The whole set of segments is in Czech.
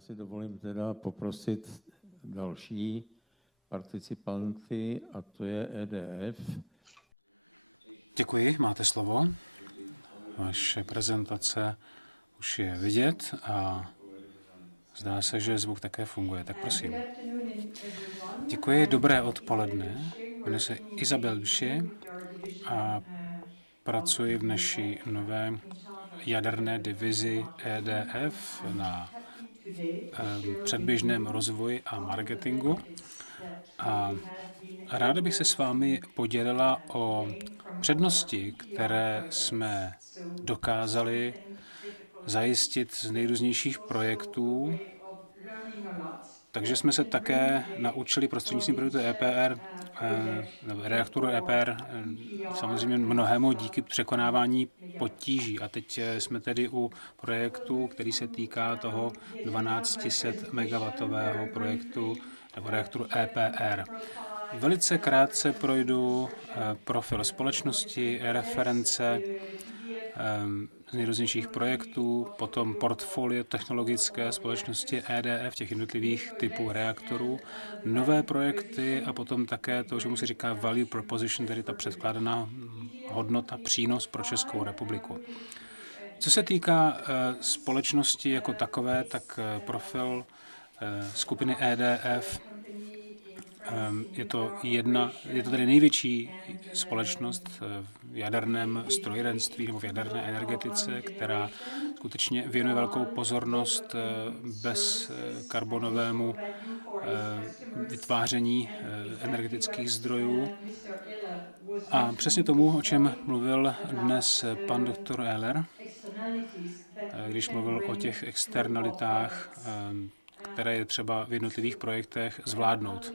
Já si dovolím teda poprosit další participanty, a to je EDF. Děkuji, máte slovo. Vaše prezentace už je vidět a zdá se, že zvuk také funguje, tak prosím. Děkuji, dobré odpoledne. Jmenuji se Isabel Duši a pracuji v naší nové jaderné divizi EDF na předběžném rozvoji a marketingu. A ráda bych se s vámi podělila o přednosti, které jsme dokázali zajistit z nejrůznějších projektů. Takže jsme se také naučili prostřednictvím projektu EPR, reaktoru EPR, samozřejmě mnohému díky překonávání potíží. A teď jsme tedy u projektu, který se týká toho 1200 MW projektu nebo reaktoru EPR. Velice krátce projdu profil společnosti, reference z nejrůznějších projektů, potom portfolio technologické společnosti EDF, těch jednotlivých typů reaktorů, nové projekty a potom také to, že se říká value proposition, tedy ta předkládaná hodnota, přínos pro Českou republiku. Co se týká společnosti jako takové, tak profil skupiny EDF je to tedy největší společnost v jaderném strojírenství nebo v jaderné energetice, která skutečně věnuje velkou pozornost bezkarbonovému vytváření energetických zdrojů. A přesně tomu, o čem mluvil dnes pan doktor Eller, když mluvil o těch externalitách, které je třeba v jednotlivých projektech zvládnout.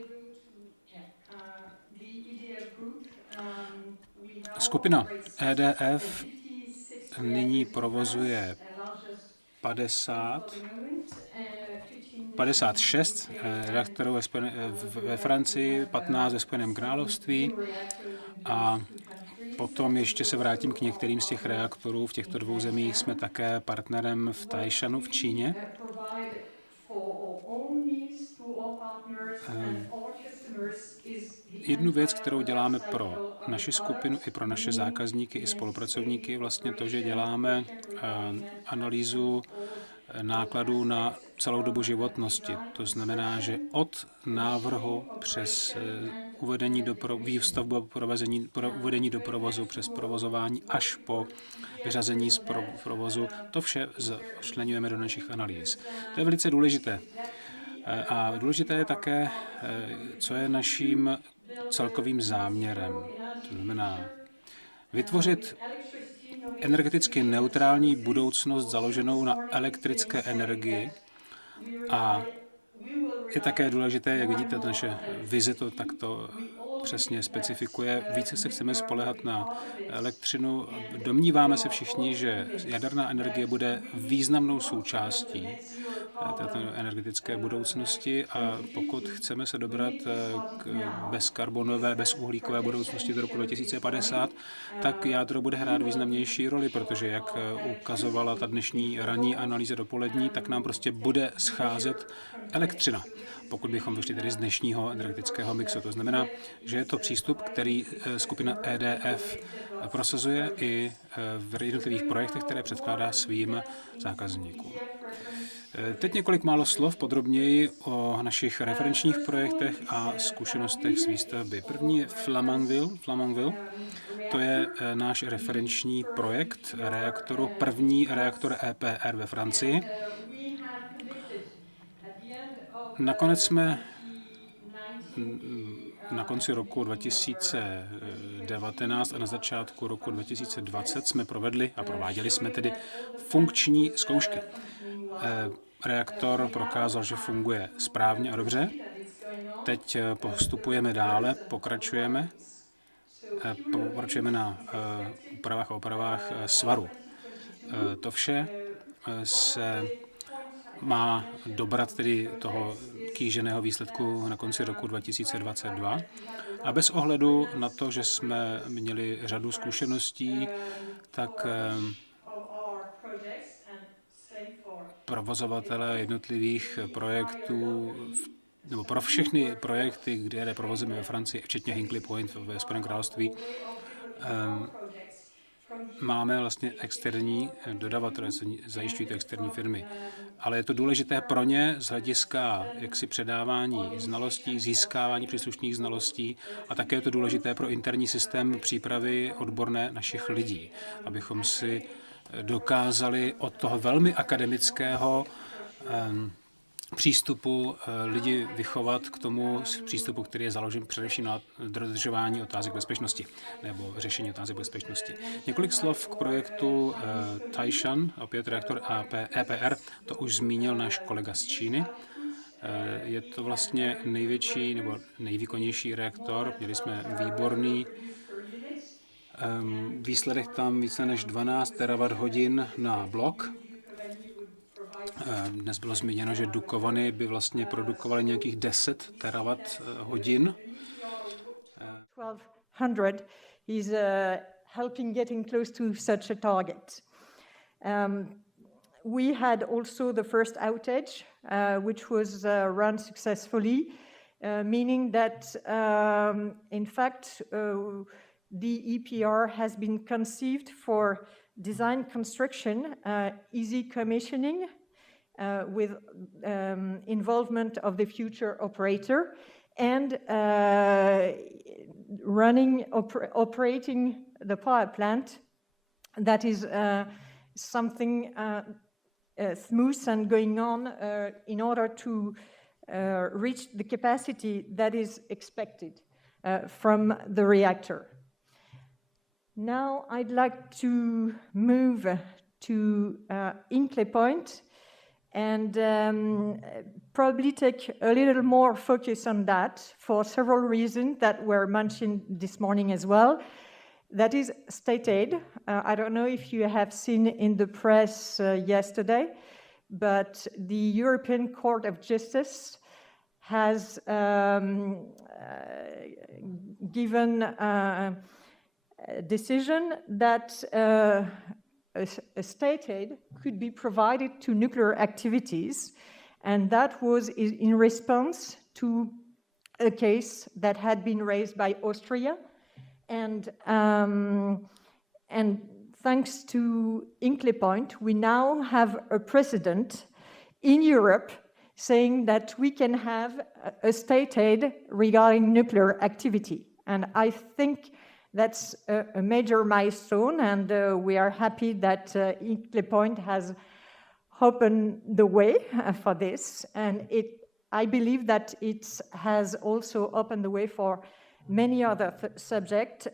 Skupina EDF nyní provozuje 56 reaktorů ve Francii, 15 ve Spojeném království a potom ještě se vrátím k některým z těch reaktorů. V těchto dvou zemích jsme také partnerem v Taishanu v Číně. Jednu věc, kterou děláme pro naši skupinu i pro naše zákazníky i spolupracovníky, je vlastně to, že děláme analýzu nákladů na celou dobu životnosti. To znamená, že od návrhu přes výstavbu a uvedení do provozu, přes provozování až po vyřazení z provozu, to vše začleňujeme do našich analýz. To je velice důležité. A důležité je také, co je naším celkovým záměrem. To znamená vytvořit energeticky neutrální budoucnost založenou na elektrické energii. A je také důležité, jak vidíte, naše vize to takto přesně specifikuje. Více se chceme spoléhat na elektřinu. Domníváme se všichni, že jaderná energie bude významnou součástí této energetické budoucnosti a pokud chceme se dobrat k bezkarbonové, bezuhlíkové budoucnosti do roku 2050, tak jádro bude hrát významnější roli, protože jak ukazovala ta dnešní ranní analýza dopolední, tak nám prostě bude scházet elektřina, pokud bychom vyšli tedy z dnešního energetického mixu. To znamená, že je to přístup, který skupina EDF prosazuje i v jednotlivých projektech, které předkládá svým zákazníkům. Teď několik málo slov podrobněji o našich referenčních projektech a zkušenostech z výstavby. První je Flamanville. To je náš referenční projekt reaktoru, první reaktor EPR ve Francii. Nakonec jsme na konci roku 2019 a na začátku roku 2020 jsme prováděli jsme tedy funkční zkoušky. Reaktor prokázal, že funguje správně a dobře. Teď postupujeme dále, pokračujeme na úpravách a opravách svaru. To vše se má dobrat tedy toho kýženého výsledku na konci roku 2022. A bez ohledu na to, že jsme měli řadu zkušeností, tak provozovatele jednotlivých projektů, nebo pro všechny projekty, které provozujeme ve Francii, včetně Hinkley Point ve Spojeném království, máme vlastně externí dodavatele, zajišťují to externí firmy. Ale je to důležité pro ně z hlediska jaksi předávání znalostí, získávání příslušných znalostí a také je to důležité pro interní systém přípravy odborné našich lidí, abychom si dokázali od toho velmi akademického přístupu lidi vychovat k tomu přístupu, který je založen především na dodržování otázek bezpečnosti nebo řešení otázek bezpečnosti. Několik slov k projektu Taishan, opět reaktor EPR, to už zmínil náš kolega z Číny. Je to vlastně největší nebo nejvýkonnější reaktor. Měli jsme výborný výsledek tam více než 12 terawatt-hodin na blok. Dnes bylo zmíněno, že Dukovany by vlastně produkovaly nějakých 10 terawatt-hodin. 1200 is helping getting close to such a target. We had also the first outage, which was run successfully, meaning that in fact the EPR has been conceived for design construction, easy commissioning, with involvement of the future operator, and operating the power plant. That is something smooth and going on in order to reach the capacity that is expected from the reactor. Now I'd like to move to Hinkley Point and probably take a little more focus on that for several reasons that were mentioned this morning as well. That is state aid. I don't know if you have seen in the press yesterday, but the European Court of Justice has given a decision that a state aid could be provided to nuclear activities, and that was in response to a case that had been raised by Austria, and thanks to Hinkley Point, we now have a precedent in Europe saying that we can have a state aid regarding nuclear activity, and I think that's a major milestone, and we are happy that Hinkley Point has opened the way for this, and I believe that it has also opened the way for many other subjects.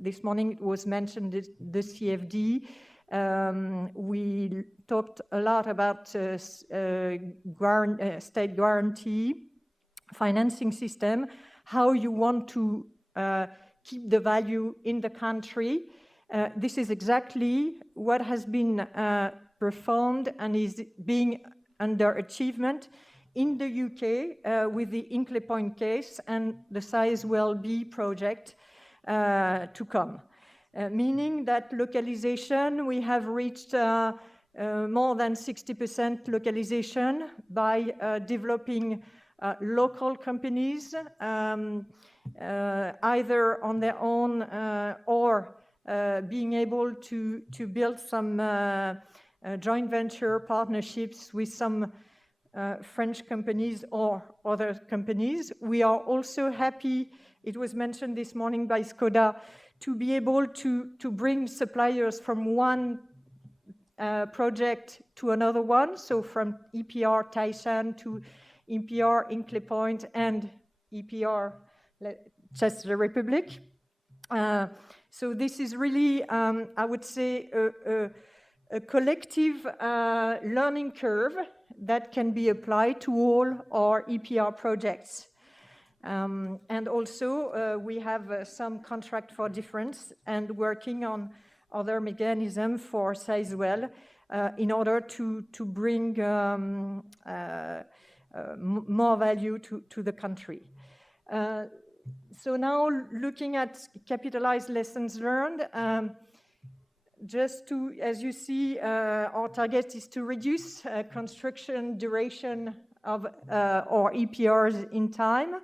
This morning it was mentioned the CFD. We talked a lot about state guarantee, financing system, how you want to keep the value in the country. This is exactly what has been performed and is being under achievement in the UK with the Hinkley Point case and the Sizewell-B project to come. Meaning that localization, we have reached more than 60% localization by developing local companies, either on their own or being able to build some joint venture partnerships with some French companies or other companies. We are also happy, it was mentioned this morning by Skoda, to be able to bring suppliers from one project to another one, so from EPR Taishan to EPR Hinkley Point and EPR Czech Republic. So this is really, I would say, a collective learning curve that can be applied to all our EPR projects. And also, we have some contract for difference and working on other mechanisms for Sizewell in order to bring more value to the country. So now looking at capitalized lessons learned, just to, as you see, our target is to reduce construction duration of our EPRs in time.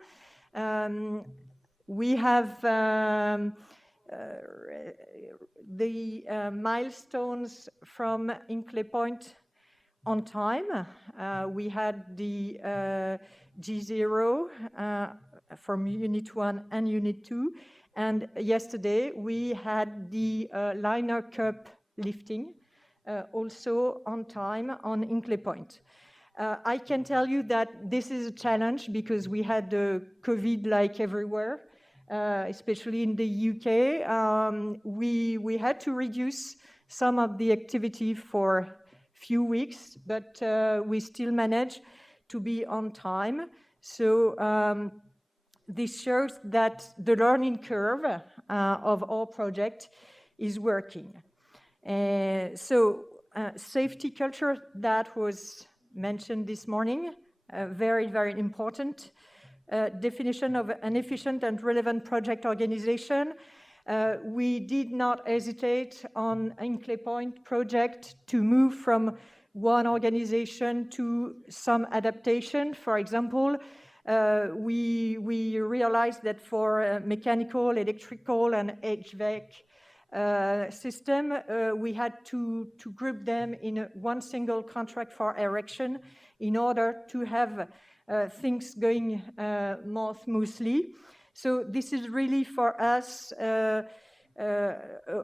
We have the milestones from Hinkley Point on time. We had the G0 from Unit 1 and Unit 2. And yesterday we had the liner cup lifting also on time on Hinkley Point. I can tell you that this is a challenge because we had COVID like everywhere, especially in the UK. We had to reduce some of the activity for a few weeks, but we still managed to be on time. So this shows that the learning curve of our project is working. Safety culture, that was mentioned this morning, very, very important. Definition of an efficient and relevant project organization. We did not hesitate on Hinkley Point project to move from one organization to some adaptation. For example, we realized that for mechanical, electrical, and HVAC system, we had to group them in one single contract for erection in order to have things going more smoothly. So this is really for us a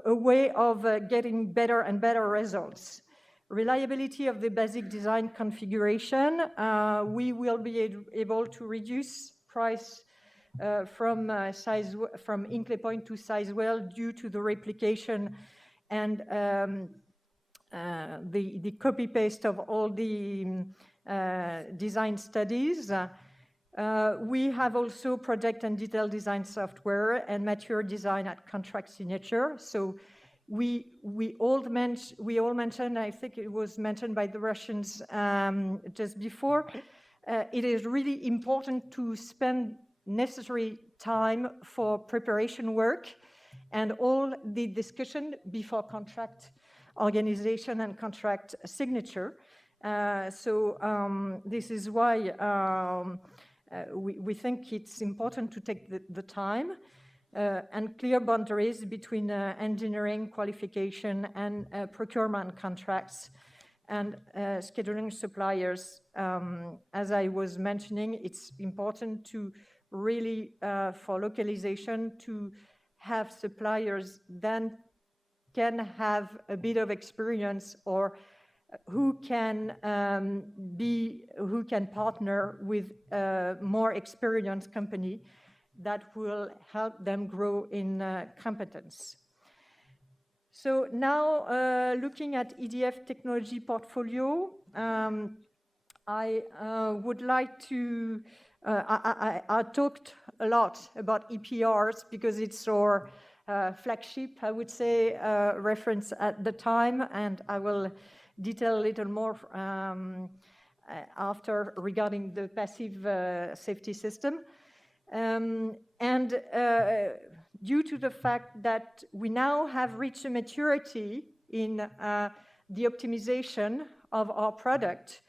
way of getting better and better results. Reliability of the basic design configuration. We will be able to reduce price from Hinkley Point to Sizewell due to the replication and the copy-paste of all the design studies. We have also project and detail design software and mature design at contract signature. So we all mentioned, I think it was mentioned by the Russians just before, it is really important to spend necessary time for preparation work and all the discussion before contract organization and contract signature. This is why we think it's important to take the time and clear boundaries between engineering qualification and procurement contracts and scheduling suppliers. As I was mentioning, it's important to really, for localization, to have suppliers then can have a bit of experience or who can partner with a more experienced company that will help them grow in competence. So now looking at EDF technology portfolio, I would like to, I talked a lot about EPRs because it's our flagship, I would say, reference at the time, and I will detail a little more after regarding the passive safety system. Due to the fact that we now have reached a maturity in the optimization of our product,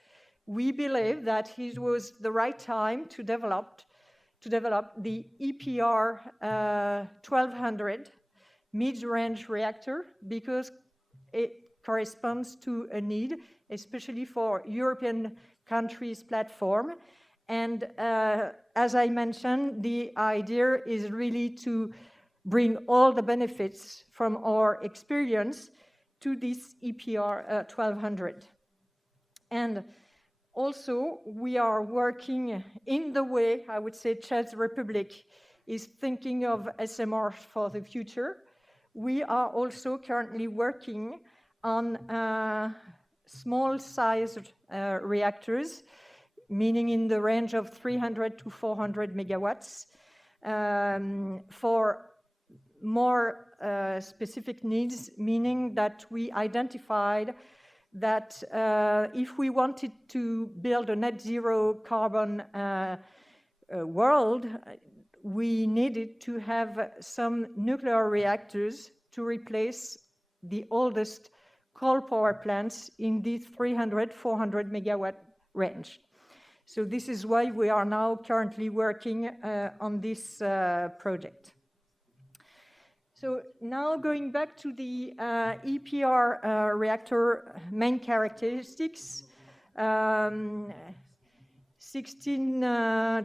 we believe that it was the right time to develop the EPR 1200 mid-range reactor because it corresponds to a need, especially for European countries' platform. And as I mentioned, the idea is really to bring all the benefits from our experience to this EPR 1200. And also, we are working in the way, I would say, Czech Republic is thinking of SMRs for the future. We are also currently working on small-sized reactors, meaning in the range of 300 to 400 megawatts, for more specific needs, meaning that we identified that if we wanted to build a net zero carbon world, we needed to have some nuclear reactors to replace the oldest coal power plants in the 300-400 megawatt range. So this is why we are now currently working on this project. So now going back to the EPR reactor main characteristics, 16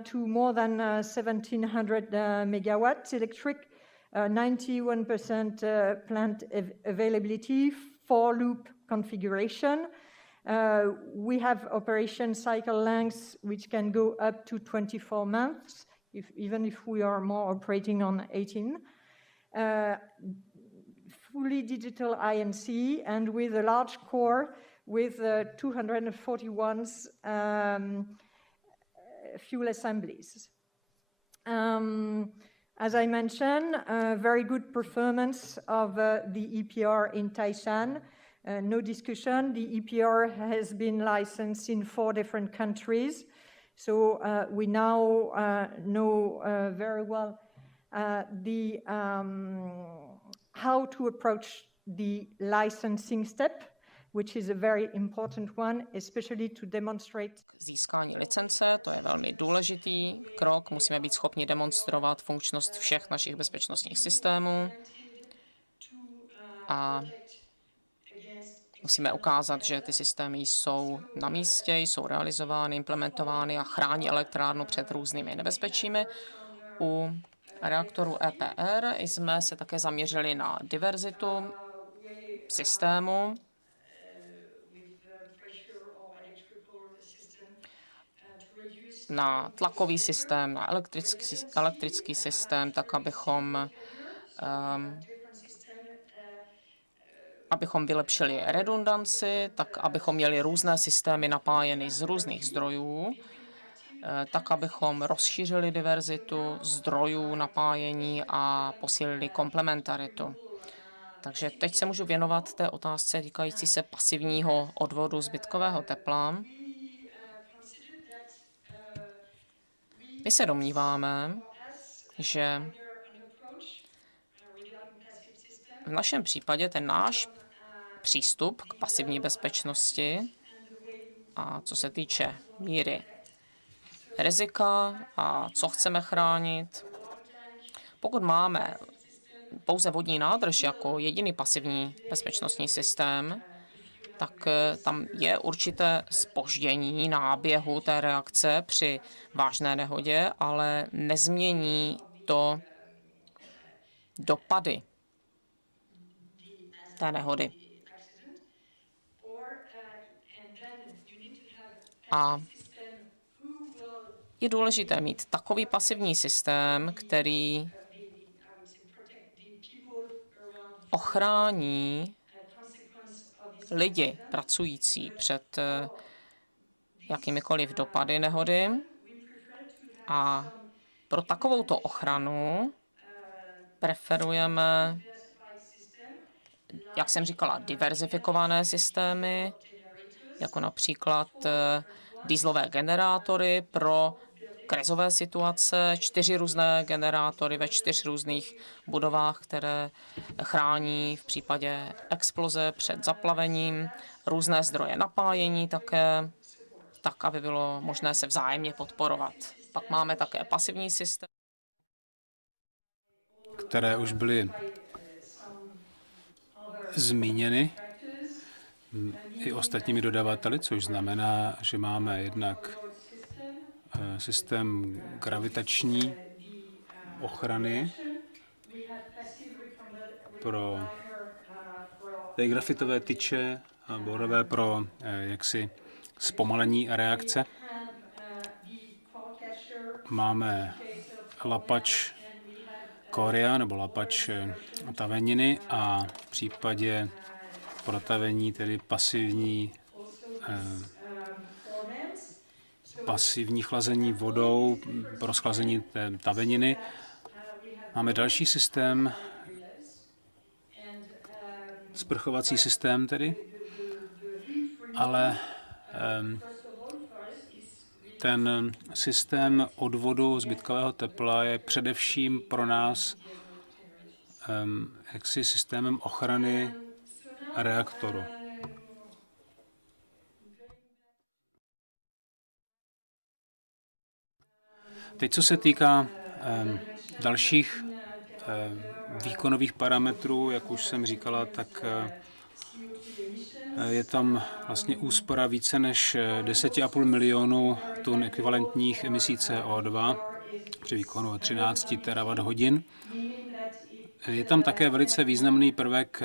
to more than 1700 megawatts electric, 91% plant availability, 4-loop configuration. We have operation cycle lengths which can go up to 24 months, even if we are more operating on 18. Fully digital INC and with a large core with 241 fuel assemblies. As I mentioned, very good performance of the EPR in Taishan. No discussion, the EPR has been licensed in 4 different countries. So we now know very well how to approach the licensing step, which is a very important one, especially to demonstrate. Získání licence, to je velmi důležitý krok. Musíme být schopni demonstrovat funkčnost všech našich bezpečnostních systémů a musíme ukázat, že ty systémy jsou na místě, jsou realizovány, implementovány a chrání elektrárnu před různými nebezpečími. U reaktoru EPR jsme se také zaměřili na diverzitu systému. Na tlakový systém, na elektrický systém, tak abychom vylepšili redundanci, tak abychom měli různé systémy napájeny z různých zdrojů, tak abychom rozšířili diverzitu zdrojů napájení a posílili komplementaritu. Takže teď se můžu věnovat té otázce týkající se pasivního odvodu zbytkového tepla. My se domníváme, že v našem případě ten náš přístup k pasivní bezpečnosti a co se týče míry rizika a co chceme chránit, pokud máme pouze vodní nádrž jako jediný pasivní bezpečnostní systém, tak tam je určité zpoždění náběhu té reakce při vážné nehodě, ale nezmění to dopady té nehody. A je důležité mít takový pasivní systém, který ochrání lidi pracující před jakýmikoliv dopady nehody. A pro takovouto ochranu preferujeme, jak jsem říkala, diverzifikované systémy, jako například dieselové generátory pro krizové situace, 4 různé generátory ve 4 různých budovách, které chrání v případě exploze před zaplavením, různé zdroje napájení také, tak, aby bylo možné se vzájemně podporovat. Pak máme také pasivní systém, které už byly zmíněny i ostatními dodavateli, což znamená, že máme jednak systém gravitační ochrany pro grafitové tyče a borové pro jaksi zpomalení reakce. Máme lapač koria nebo lapač taveniny a v případě protavení tedy pasivní chlazení vodou pro schlazení té taveniny. Máme další systém, sprchovací systém tedy, ale ten systém odvodu zbytkového tepla je především pro nás jaksi systémem ochrany reaktoru. Teď, co se týká dalších výkonových parametrů, jak už jsem říkala, tak je tam vlastně úspora více než 10,5 milionu tun ekvivalentních emisí CO2 při výkonu 13 terawatt hodin. Je tam také velice významný prvek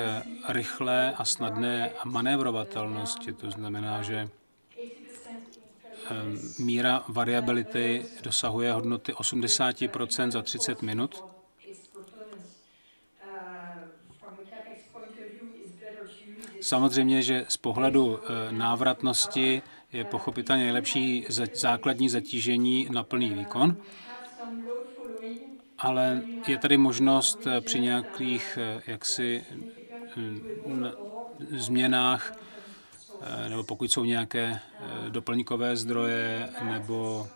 rychlé a snadné manévrovatelnosti, to znamená, že míra variability dosahuje hodnoty 80% za 30 minut. Samozřejmě, že z pohledu návratnosti je pochopitelně nejlepší základní zatížení na plný výkon, ale je tady možnost při nějakých jaksi změnách, nebo pokud jsou nějaké doplňkové zdroje nebo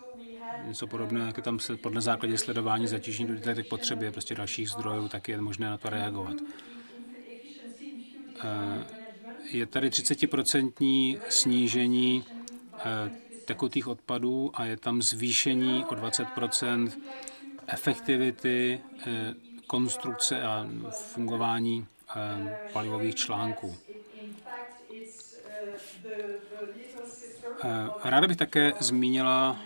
něco podobného, jak je tam se podle základě sledování zatížení dojde k potřebě prostě dalších zdrojů, tak je možné na to reagovat. Je tady 30% snížení tekutých odpadů a je tam zvýšení o 20% efektivity konstrukce a fungování palivových článků. Ráda bych také zmínila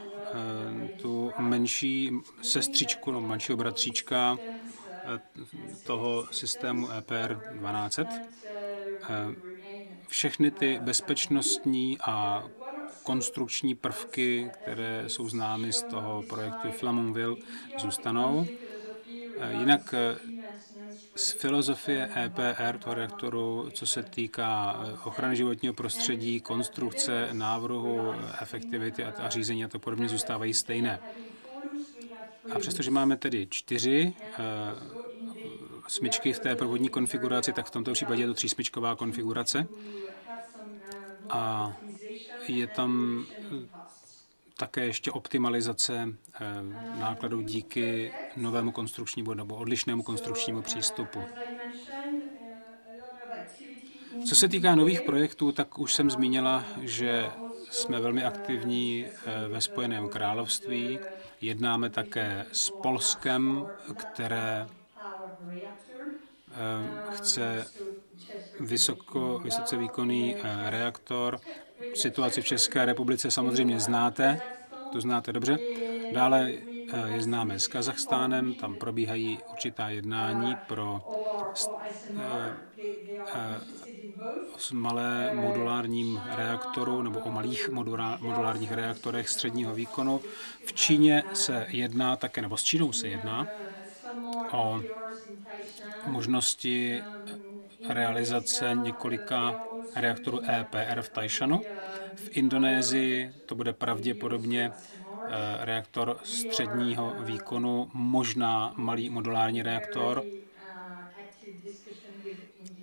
tu menší sestřičku, no menšího bratříčka toho systému EPR 1200. Všechny ty bezpečnostní a konstrukční prvky, které jsou známy z toho projektu Flamanville, zůstanou. Jinak z filozofie EPR, toho reaktoru, co se týká ochrany životního prostředí, konstrukce, návrhu, efektivity a řízení a to podobně, zůstávají stejné. A přestože máme tedy 4 smyčky v té provodní konfiguraci, tak v tomto případě je to 3smyčková konfigurace. A je tam také ještě optimalizace nákladů díky novému konstrukčnímu nebo odlišnému konstrukčnímu přístupu. Co se týká nových projektů, tak už jsem zmínila, že jsme velmi aktivní ve Spojeném království. Jednáme také s Polskem, které chce vysoce výkonný reaktor. Situaci v České republice samozřejmě znáte, to znáte dobře. Dále je známe s Kazachstánem, tam probíhají určitá jednání pro malé modulárním reaktoru nebo o malých modulárních reaktorech středního výkonu. V Číně se jedná také, nebo s Čínou se jedná o možnosti realizace několika reaktorů EPR v Taishanu. V Indonésii to bude pravděpodobně reaktor středního výkonu, možná malý modulární reaktor.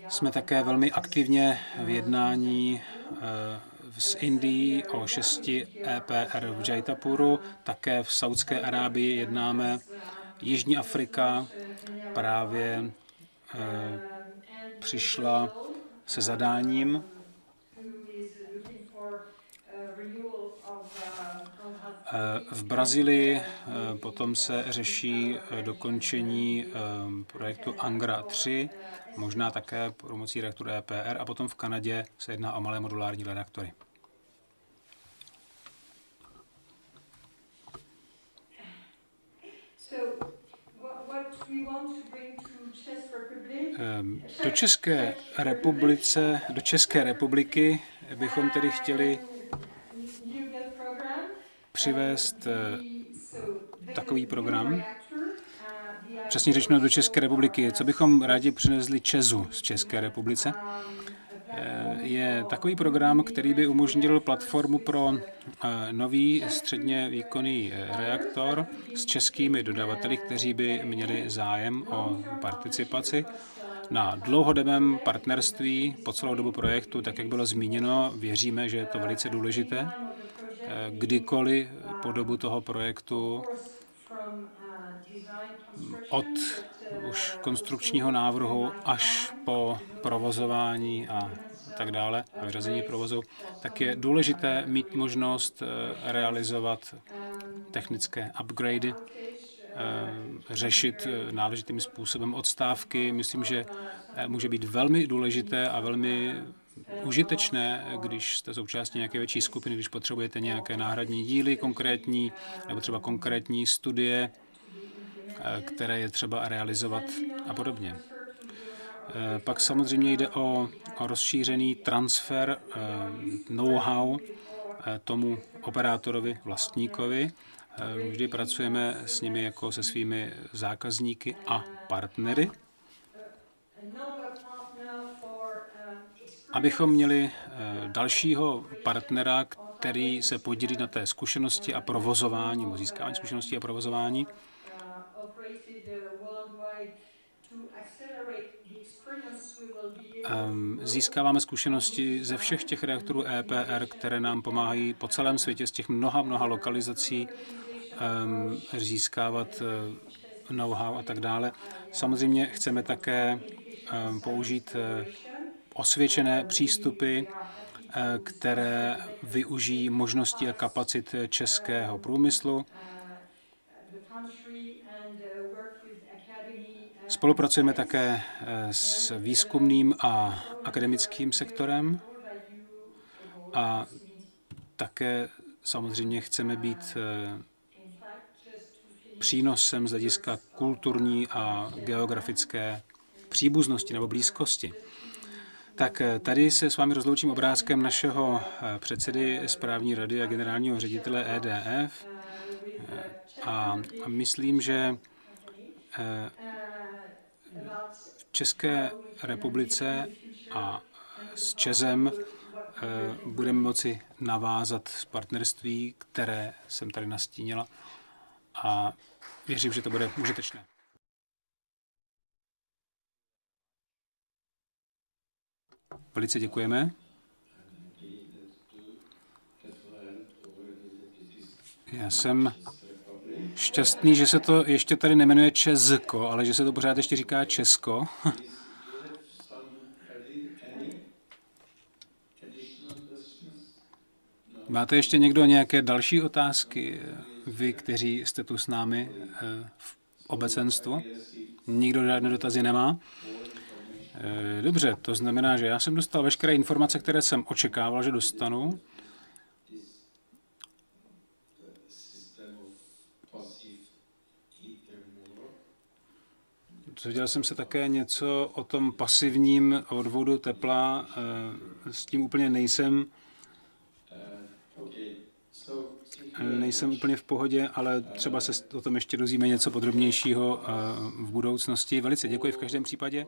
Jsme také velmi aktivně v jednání s Indií o 6 EPR v Jaipuru, také v Saudské Arábii jednáme. Jižní Afrika právě přišla se zadáním v Brazílii potom se řeší dokončení projektu Angra 3, možná také pomocí reaktoru EPR, a potom v Kanadě se jedná o malé modulární reaktory. Do České republiky bychom tedy chtěli přivést takový program, přesně řečeno do České republiky. Co bychom rádi přinesli Česu z České republice, je takový program, který by umožnil platformu pro nový středně výkonný reaktor s českými dodavateli, kteří by měli zájem o participaci na dlouhodobém partnerství po celou dobu projektu. Tak, jak bylo zmíněno, věříme, že je to velice důležité. Kdykoliv po dobu toho projektu od už konstrukčního návrhu až po provozování a tak dále, a vyřazení provozu, tak je důležité mít možnost realizovat technické upgradey, řešit náležitým způsobem odstávky. Myslím, že může být velmi důležité a velmi užitečné, když jste součástí nějaké větší skupiny, když potřebujete nějaké náhradní díly konkrétní, nebo třeba konkrétní studie, které je třeba realizovat a podobně. Pak samozřejmě jde o rozšířený transfer know-how tomu operátorovi, vlastníkovi. Vždy pracujeme s nimi jako se svými zákazníky a partnery. Abychom měli dalšího partnera, který se podílí na té zkušenosti a provozování, nebo získávání zkušeností a provozování. Získáváme zkušenosti ze všech těch reaktorů EPR, které nám pomáhají po celém světě z těch mnoha lokalizací získávat know-how a tak dále. Samozřejmě chceme také použít osvědčené přístupy, které využijí možnosti a kapacit českého průmyslu. Spolupracujeme také s výzkumným a akademickým sektorem a také samozřejmě chceme být přínosem z hlediska kulturní a geografické příbuznosti nebo blízkosti. Tak tady se s vámi rozloučím obrázkem našeho předsedy správní rady a generálního ředitele EDF a myslím, že v České republice a s ČEZem budeme moci navázat partnerství, které jsem tady nastínila a věřím, že to bude užitečné. Velice děkujeme. Já jsem šťastný, že se to ještě tady nemenuje Česko, ale že se to pořád ještě říká Česko. Máte ještě někdo nějaké další otázky? Vy, kteří jste tu s námi v obecenstvu? Nikdo žádné dotazy nemá? Dobře, to znamená, že já jsem dostal veškeré informace, které jsem očekával, že dostanu. Dozvěděl jsem se také něco o tom pasivním odvodu tepla. S tím úplně nejsem úplně v pohodě, ale třeba se o tom ještě dozvíme něco podrobnějšího v budoucnosti. Velice děkuji v každém případě.